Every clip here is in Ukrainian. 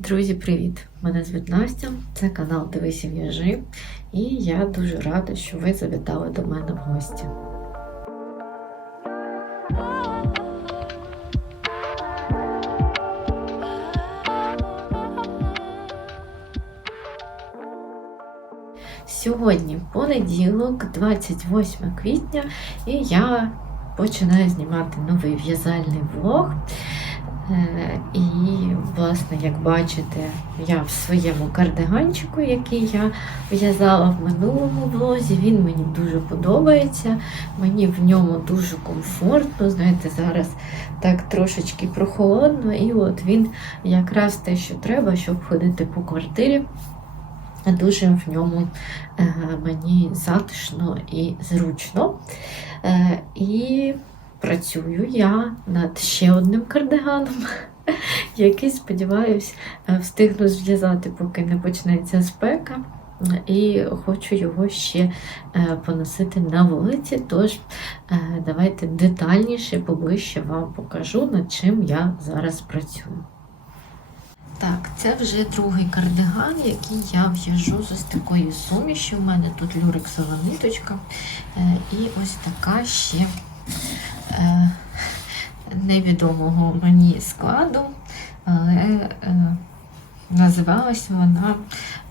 Друзі, привіт! Мене звуть Настя, це канал Дивись і В'яжи, і я дуже рада, що ви завітали до мене в гості. Сьогодні понеділок, 28 квітня, і я починаю знімати новий в'язальний влог. Е, І, власне, як бачите, я в своєму кардиганчику, який я в'язала в минулому влозі, він мені дуже подобається. Мені в ньому дуже комфортно. Знаєте, зараз так трошечки прохолодно, і от він якраз те, що треба, щоб ходити по квартирі. Дуже в ньому е, мені затишно і зручно. Е, І працюю я над ще одним кардиганом, який, сподіваюсь, е, встигну зв'язати, поки не почнеться спека. І хочу його ще е, поносити на вулиці. Тож е, давайте детальніше, поближче вам покажу, над чим я зараз працюю. Так, це вже другий кардиган, який я в'яжу з ось такою сумішю. У мене тут люрексова ниточка. І ось така ще невідомого мені складу, але е, називалась вона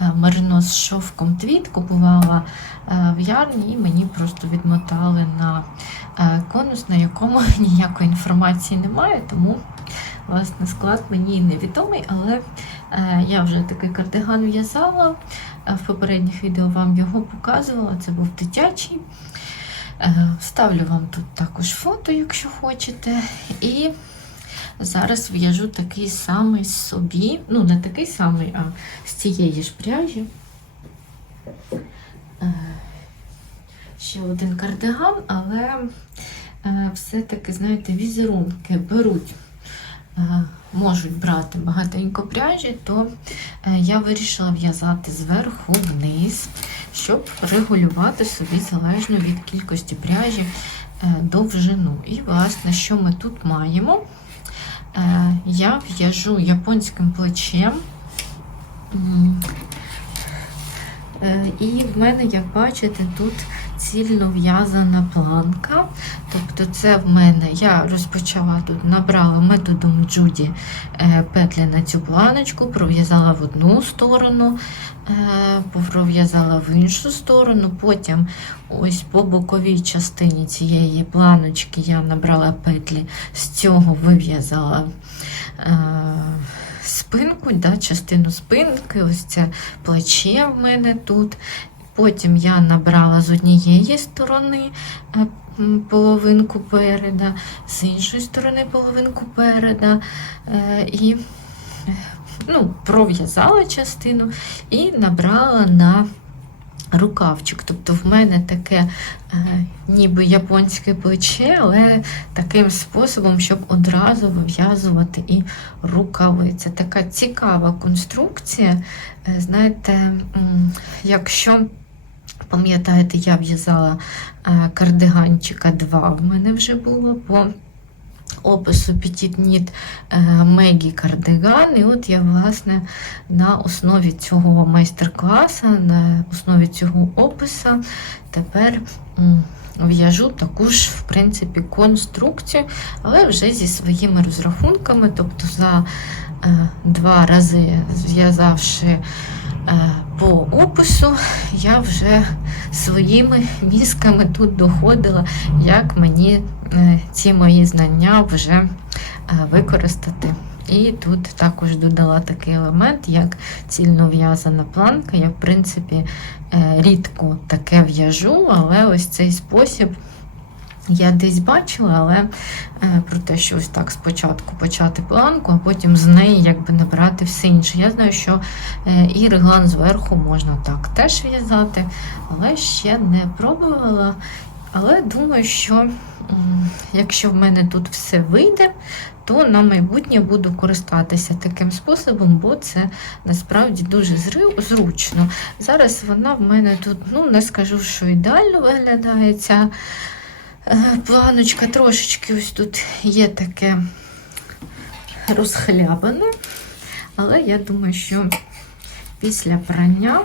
е, Меринос з шовком твіт. Купувала е, в ярні і мені просто відмотали на е, конус, на якому ніякої інформації немає, тому власне склад мені невідомий, але е, я вже такий кардиган в'язала. Е, В попередніх відео вам його показувала. Це був дитячий. Е, Вставлю вам тут також фото, якщо хочете. І зараз в'яжу такий самий собі, ну, не такий самий, а з цієї ж пряжі. Е, Ще один кардиган, але е, все-таки, знаєте, візерунки беруть, можуть брати багатенько пряжі, то я вирішила в'язати зверху вниз, щоб регулювати собі залежно від кількості пряжі е, довжину. І, власне, що ми тут маємо? Е, Я в'яжу японським плечем. Е, І в мене, як бачите, тут цільно в'язана планка. Тобто, це в мене я розпочала тут, набрала методом Джуді е, петлі на цю планочку, пров'язала в одну сторону, е, пров'язала в іншу сторону. Потім ось по боковій частині цієї планочки я набрала петлі, з цього вив'язала. е, Спинку, да, частину спинки, ось це плече в мене тут. Потім я набрала з однієї сторони е, половинку переда, з іншої сторони половинку переда. е, І ну, пров'язала частину і набрала на рукавчик. Тобто в мене таке е, ніби японське плече, але таким способом, щоб одразу вив'язувати і рукави. Це така цікава конструкція. Знаєте, якщо пам'ятаєте, я в'язала е, кардиганчика 2, в мене вже було по опису Knit е, Мегі кардиган. І от я, власне, на основі цього майстер-класу, на основі цього опису тепер в'яжу таку ж, в принципі, конструкцію, але вже зі своїми розрахунками, тобто за е, два рази зв'язавши по опису, я вже своїми мізками тут доходила, як мені е, ці мої знання вже е, використати. І тут також додала такий елемент, як цільно в'язана планка. Я, в принципі, е, рідко таке в'яжу, але ось цей спосіб я десь бачила, але е, про те, що ось так спочатку почати планку, а потім з неї якби набирати все інше. Я знаю, що е, і реглан зверху можна так теж в'язати, але ще не пробувала. Але думаю, що якщо в мене тут все вийде, то на майбутнє буду користатися таким способом, бо це насправді дуже зручно. Зараз вона в мене тут, ну не скажу, що ідеально виглядає ця е, планочка. Трошечки ось тут є таке розхлябане. Але я думаю, що після прання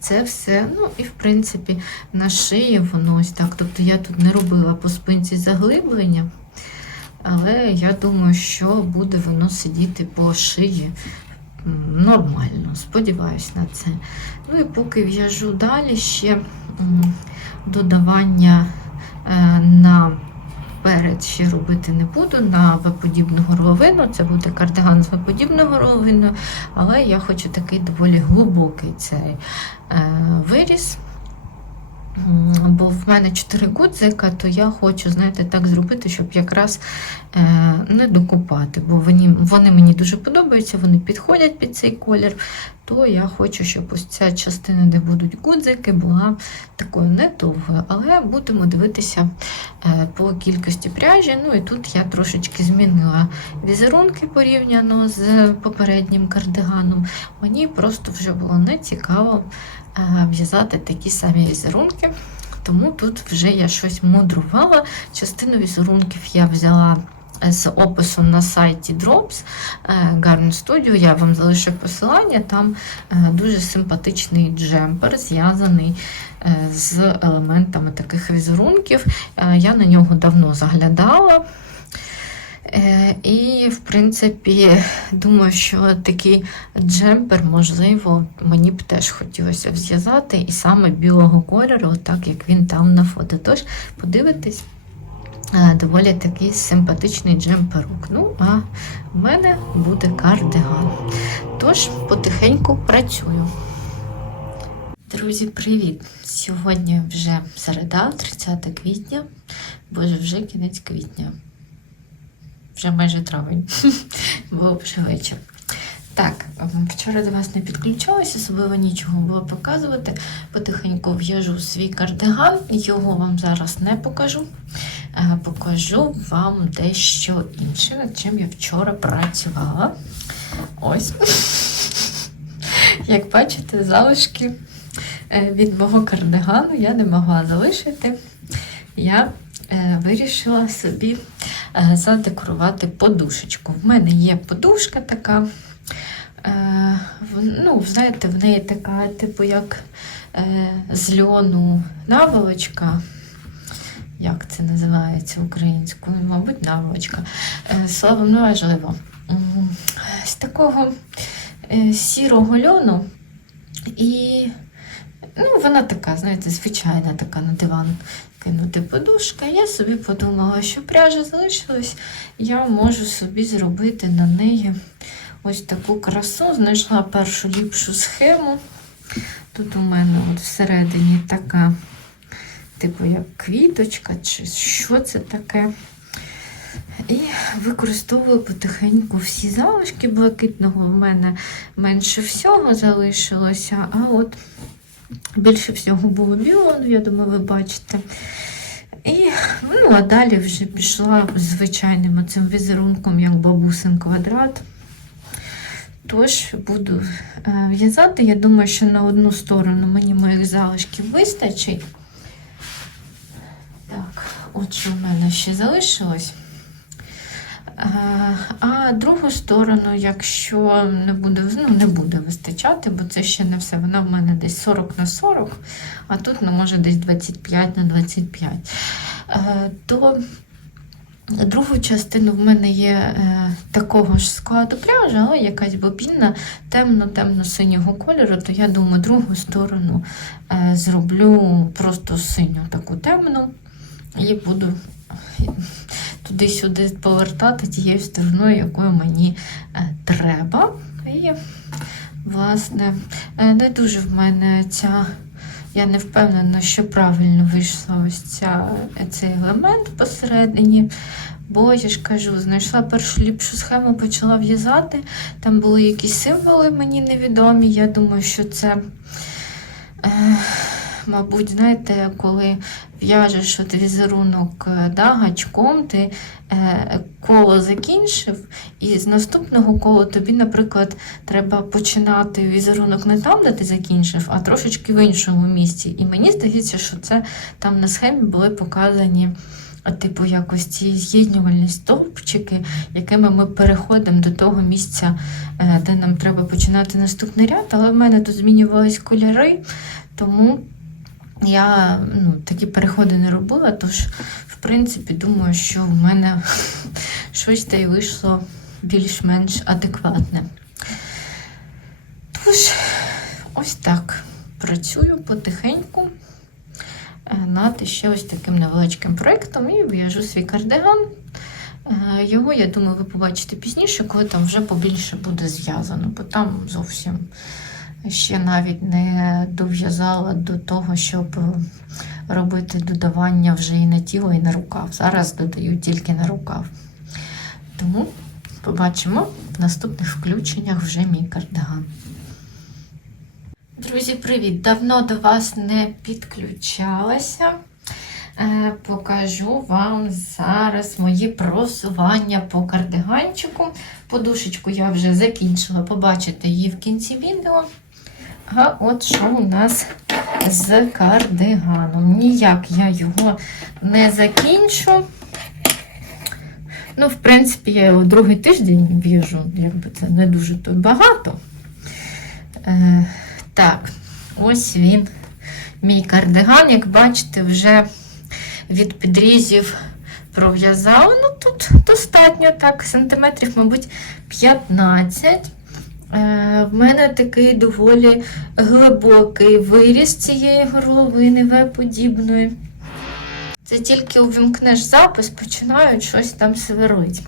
це все, ну і в принципі на шиї воно ось так. Тобто я тут не робила по спинці заглиблення, але я думаю, що буде воно сидіти по шиї нормально. Сподіваюсь на це. Ну і поки в'яжу далі ще додавання на перед ще робити не буду на В-подібну горловину. Це буде кардиган з В-подібною горловиною, але я хочу такий доволі глибокий цей е, виріс. Бо в мене 4 гудзика, то я хочу, знаєте, так зробити, щоб якраз е, не докупати, бо вони, вони мені дуже подобаються, вони підходять під цей колір. То я хочу, щоб ось ця частина, де будуть гудзики, була такою не довгою. Але будемо дивитися е, по кількості пряжі. Ну і тут я трошечки змінила візерунки порівняно з попереднім кардиганом. Мені просто вже було не цікаво в'язати такі самі візерунки. Тому тут вже я щось мудрувала. Частину візерунків я взяла з описом на сайті Drops е, Garden Studio. Я вам залишу посилання. Там е, дуже симпатичний джемпер, зв'язаний е, з елементами таких візерунків. Е, Я на нього давно заглядала. Е, І, в принципі, думаю, що такий джемпер, можливо, мені б теж хотілося зв'язати і саме білого кольору, так як він там на фото. Тож, подивитись, е, доволі такий симпатичний джемперок. Ну, а в мене буде кардиган. Тож, потихеньку працюю. Друзі, привіт! Сьогодні вже середа, 30 квітня, боже, вже кінець квітня. Вже майже травень, бо вже вечір. Так, вчора до вас не підключалась, особливо нічого було показувати. Потихеньку в'яжу свій кардиган, його вам зараз не покажу. Е, Покажу вам дещо інше, над чим я вчора працювала. Ось. Як бачите, залишки е, від мого кардигану я не могла залишити. Я е, вирішила собі задекорувати подушечку. В мене є подушка така. Е, ну, знаєте, в неї така, типу, як е, з льону наволочка. Як це називається українською? Мабуть, наволочка. Е, Слово неважливо. З такого сірого льону. І ну, вона така, знаєте, звичайна така на диван кинути подушка. Я собі подумала, що пряжа залишилась, я можу собі зробити на неї ось таку красу. Знайшла першу ліпшу схему. Тут у мене от всередині така, типу, як квіточка, чи що це таке. І використовую потихеньку всі залишки блакитного. У мене менше всього залишилося, а от більше всього було білого, ну, я думаю, ви бачите. І ну, а далі вже пішла звичайним цим візерунком, як бабусин квадрат. Тож буду е, в'язати. Я думаю, що на одну сторону мені моїх залишків вистачить. Так, от що в мене ще залишилось. А другу сторону, якщо не буде, ну, не буде вистачати, бо це ще не все. Вона в мене десь 40 на 40, а тут ну, може десь 25 на 25. Е, То другу частину в мене є е, такого ж складу пряжі, але якась бобінна темно-темно-синього кольору, то я думаю, другу сторону е, зроблю просто синю таку темну і буду туди-сюди повертати тією стороною, якою мені е, треба. І, власне, е, не дуже в мене ця. Я не впевнена, що правильно вийшла ось ця, цей елемент посередині. Бо я ж кажу, знайшла першу ліпшу схему, почала в'язати. Там були якісь символи мені невідомі. Я думаю, що це, е, мабуть, знаєте, коли в'яжеш от візерунок е, да, гачком, ти е, коло закінчив, і з наступного кола тобі, наприклад, треба починати візерунок не там, де ти закінчив, а трошечки в іншому місці. І мені здається, що це там на схемі були показані типу якось ці з'єднювальні стовпчики, якими ми переходимо до того місця, е, де нам треба починати наступний ряд. Але в мене тут змінювались кольори, тому я ну, такі переходи не робила. Тож, в принципі, думаю, що в мене щось та й вийшло більш-менш адекватне. Тож, ось так працюю потихеньку е, над ще ось таким невеличким проєктом і в'яжу свій кардиган. Е, Його, я думаю, ви побачите пізніше, коли там вже побільше буде зв'язано, бо там зовсім ще навіть не дов'язала до того, щоб робити додавання вже і на тіло, і на рукав. Зараз додаю тільки на рукав. Тому побачимо в наступних включеннях вже мій кардиган. Друзі, привіт! Давно до вас не підключалася. Е, Покажу вам зараз мої просування по кардиганчику. Подушечку я вже закінчила, побачите її в кінці відео. А от що у нас з кардиганом. Ніяк я його не закінчу. Ну, в принципі, я його другий тиждень в'яжу, якби це не дуже то багато. Е, так, ось він, мій кардиган, як бачите, вже від підрізів пров'язала. Ну, тут достатньо так, сантиметрів, мабуть, 15. Е, в мене такий доволі глибокий виріз цієї горловини В-подібної. Це тільки увімкнеш запис, починають щось там свирить.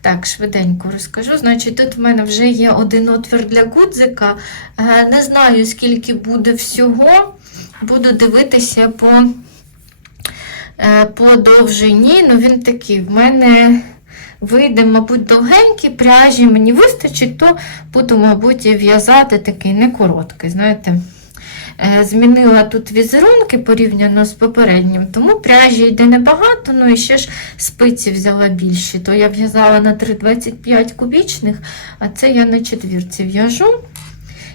Так, швиденько розкажу. Значить, тут в мене вже є один отвір для гудзика. Е, Не знаю, скільки буде всього. Буду дивитися по, е, по довжині. Ну, він такий в мене вийде, мабуть, довгенький пряжі, мені вистачить, то буду, мабуть, в'язати такий не короткий, знаєте. Е, Змінила тут візерунки порівняно з попереднім, тому пряжі йде небагато, ну і ще ж спиці взяла більші. То я в'язала на 3,25 кубічних, а це я на четвірці в'яжу.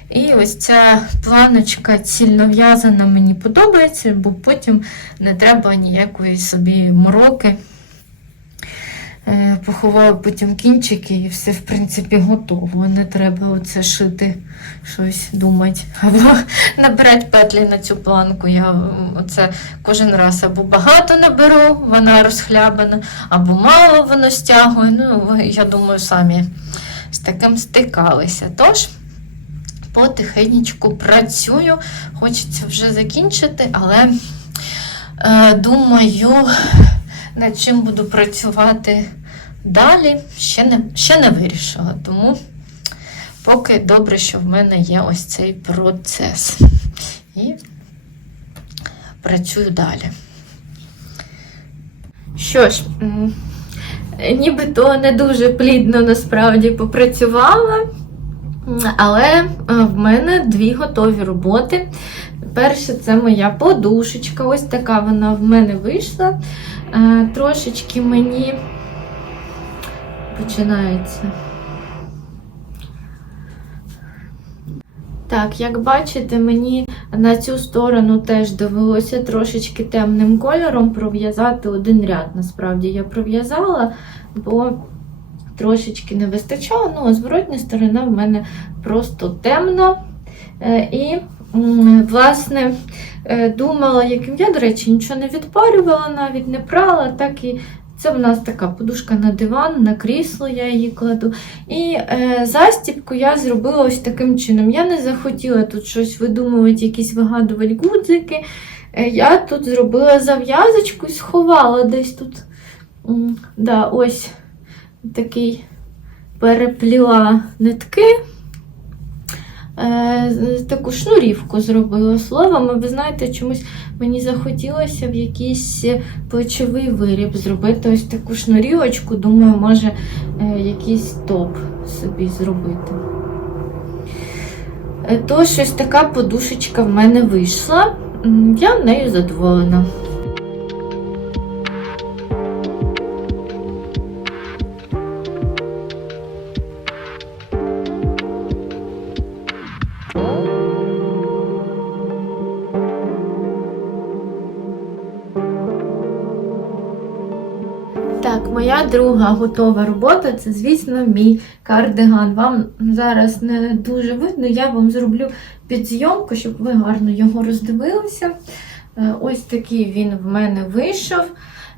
І ось ця планочка цільно в'язана мені подобається, бо потім не треба ніякої собі мороки. Е, Поховаю потім кінчики і все, в принципі, готово. Не треба оце шити, щось думати. Або набирати петлі на цю планку. Я оце кожен раз або багато наберу, вона розхлябана, або мало воно стягує. Ну, я думаю, самі з таким стикалися. Тож, потихеньку працюю. Хочеться вже закінчити, але е, думаю, над чим буду працювати далі, ще не, ще не вирішила. Тому поки добре, що в мене є ось цей процес. І працюю далі. Що ж, нібито не дуже плідно насправді попрацювала. Але е, в мене дві готові роботи. Перше, це моя подушечка. Ось така вона в мене вийшла. Е, Трошечки мені починається. Так, як бачите, мені на цю сторону теж довелося трошечки темним кольором пров'язати один ряд. Насправді я пров'язала, бо трошечки не вистачало. Ну, а зворотня сторона в мене просто темна. Е, І, власне, е, думала, яким я, до речі, нічого не відпарювала, навіть не прала, так і це в нас така подушка на диван, на крісло я її кладу. І е, застібку я зробила ось таким чином. Я не захотіла тут щось видумувати, якісь вигадувати гудзики. Е, я тут зробила зав'язочку і сховала десь тут. М, Да, ось такий перепліла нитки. Е, таку шнурівку зробила словами. Ви знаєте, чомусь мені захотілося в якийсь плечовий виріб зробити ось таку шнурівочку. Думаю, може е, якийсь топ собі зробити. Е, Тож ось така подушечка в мене вийшла. Я нею задоволена. Друга готова робота це, звісно, мій кардиган. Вам зараз не дуже видно, я вам зроблю підзйомку, щоб ви гарно його роздивилися. Е, Ось такий він в мене вийшов.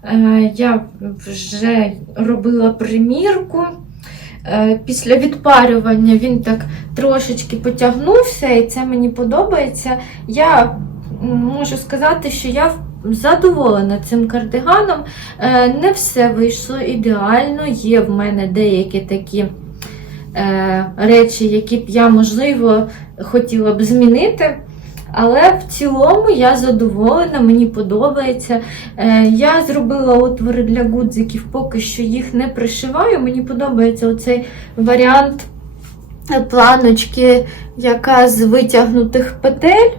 Е, Я вже робила примірку. Е, Після відпарювання він так трошечки потягнувся, і це мені подобається. Я можу сказати, що я задоволена цим кардиганом. Е, Не все вийшло ідеально. Є в мене деякі такі е, речі, які б я, можливо, хотіла б змінити. Але в цілому я задоволена, мені подобається. Е, Я зробила отвори для гудзиків, поки що їх не пришиваю. Мені подобається оцей варіант планочки, яка з витягнутих петель.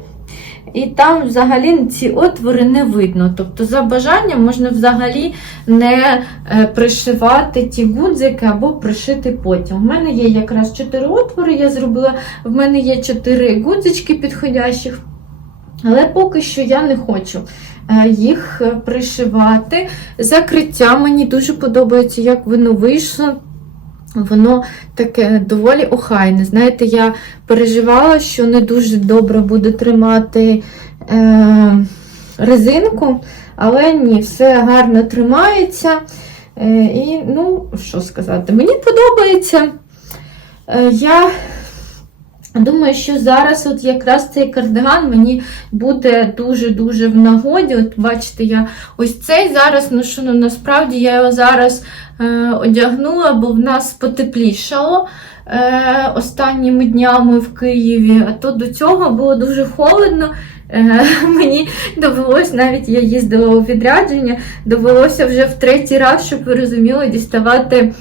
І там взагалі ці отвори не видно. Тобто, за бажанням можна взагалі не е, пришивати ті гудзики або пришити потім. У мене є якраз 4 отвори, я зробила, в мене є 4 гудзички підходящих. Але поки що я не хочу е, їх пришивати. Закриття мені дуже подобається, як воно вийшло. Воно таке доволі охайне. Знаєте, я переживала, що не дуже добре буде тримати е, резинку, але ні, все гарно тримається. Е, і, ну, що сказати, мені подобається. Е, я думаю, що зараз от якраз цей кардиган мені буде дуже-дуже в нагоді. От бачите, я ось цей зараз ношу, ну насправді я його зараз е, одягнула, бо в нас потеплішало е, останніми днями в Києві, а то до цього було дуже холодно. Е, Мені довелося, навіть я їздила у відрядження, довелося вже в третій раз, щоб ви розуміли, діставати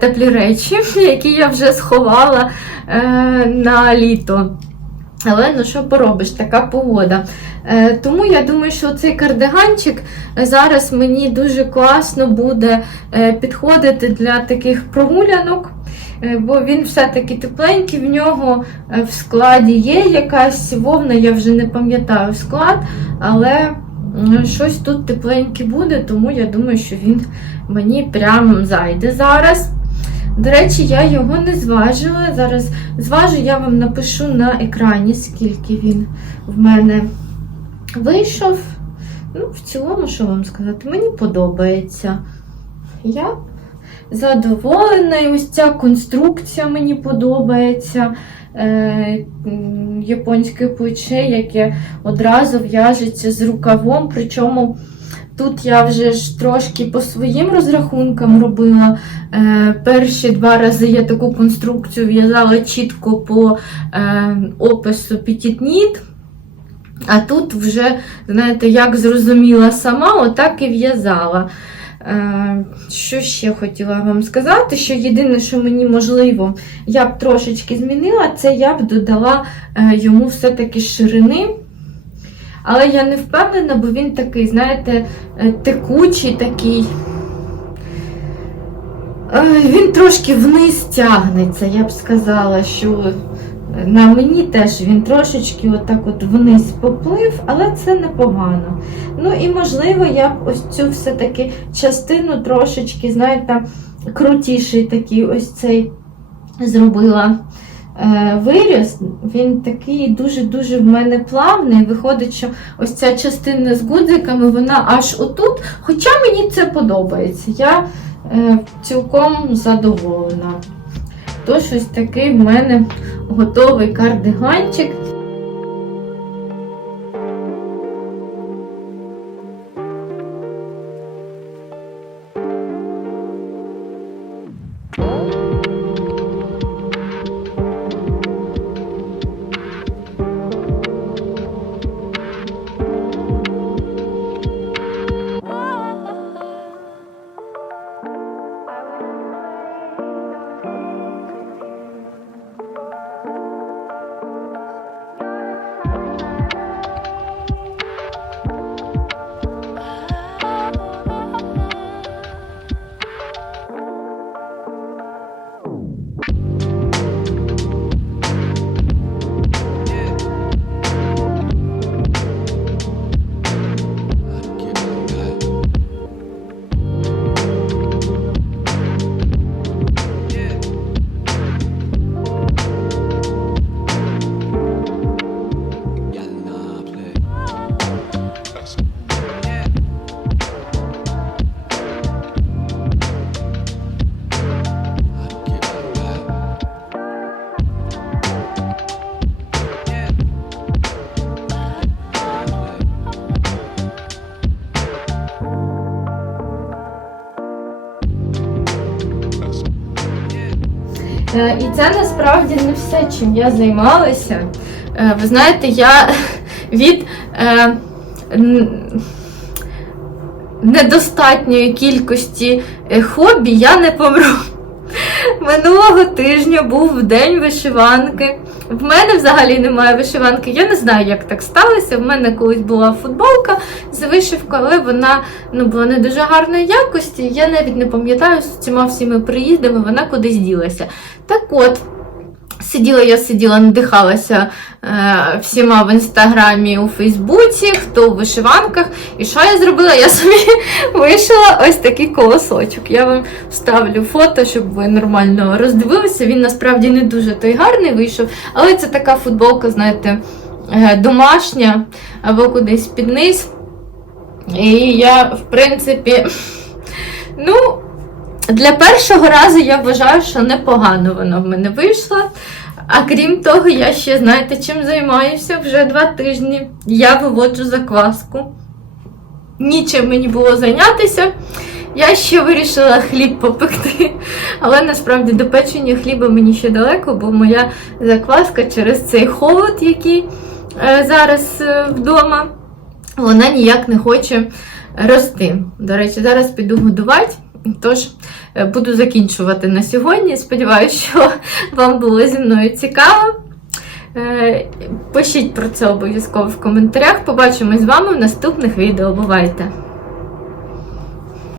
теплі речі, які я вже сховала е, на літо. Але ну що поробиш, така погода. Е, тому я думаю, що цей кардиганчик зараз мені дуже класно буде е, підходити для таких прогулянок, е, бо він все-таки тепленький, в нього е, в складі є якась вовна, я вже не пам'ятаю склад, але щось тут тепленьке буде, тому я думаю, що він мені прямо зайде зараз. До речі, я його не зважила. Зараз зважу, я вам напишу на екрані, скільки він в мене вийшов. Ну, в цілому, що вам сказати, мені подобається. Я задоволена, і ось ця конструкція мені подобається. Е, японське плече, яке одразу в'яжеться з рукавом. Причому тут я вже ж трошки по своїм розрахункам робила. Е, перші два рази я таку конструкцію в'язала чітко по е, опису Knit. А тут вже, знаєте, як зрозуміла сама, отак і в'язала. Е, Що ще хотіла вам сказати? Що єдине, що мені можливо, я б трошечки змінила, це я б додала е, йому все-таки ширини. Але я не впевнена, бо він такий, знаєте, е, текучий такий. Він трошки вниз тягнеться, я б сказала, що на мені теж він трошечки отак от вниз поплив, але це непогано. Ну і можливо, я б ось цю все-таки частину трошечки, знаєте, крутіший такий ось цей зробила е, виріз. Він такий дуже-дуже в мене плавний. Виходить, що ось ця частина з гудзиками, вона аж отут. Хоча мені це подобається. Я е, цілком задоволена. Тож ось такий в мене готовий кардиганчик. І це насправді не все, чим я займалася. Е, Ви знаєте, я від е, недостатньої кількості е, хобі я не помру. Минулого тижня був день вишиванки. В мене взагалі немає вишиванки. Я не знаю, як так сталося. В мене колись була футболка з вишивкою, але вона ну, була не дуже гарної якості. Я навіть не пам'ятаю з цими всіми приїздами, вона кудись ділася. Так от. Сиділа я сиділа, надихалася е, всіма в інстаграмі, у Фейсбуці, хто у вишиванках. І що я зробила? Я собі вишила ось такий колосочок. Я вам вставлю фото, щоб ви нормально роздивилися. Він насправді не дуже той гарний вийшов, але це така футболка, знаєте, е, домашня або кудись під низ. І я, в принципі, ну. Для першого разу я вважаю, що непогано воно в мене вийшло. А крім того, я ще, знаєте, чим займаюся вже два тижні. Я виводжу закваску. Нічим мені було зайнятися. Я ще вирішила хліб попекти. Але насправді до печення хліба мені ще далеко, бо моя закваска через цей холод, який е, зараз е, вдома, вона ніяк не хоче рости. До речі, зараз піду годувати. Тож е, буду закінчувати на сьогодні. Сподіваюся, що вам було зі мною цікаво. Е, Пишіть про це обов'язково в коментарях. Побачимось з вами в наступних відео. Бувайте!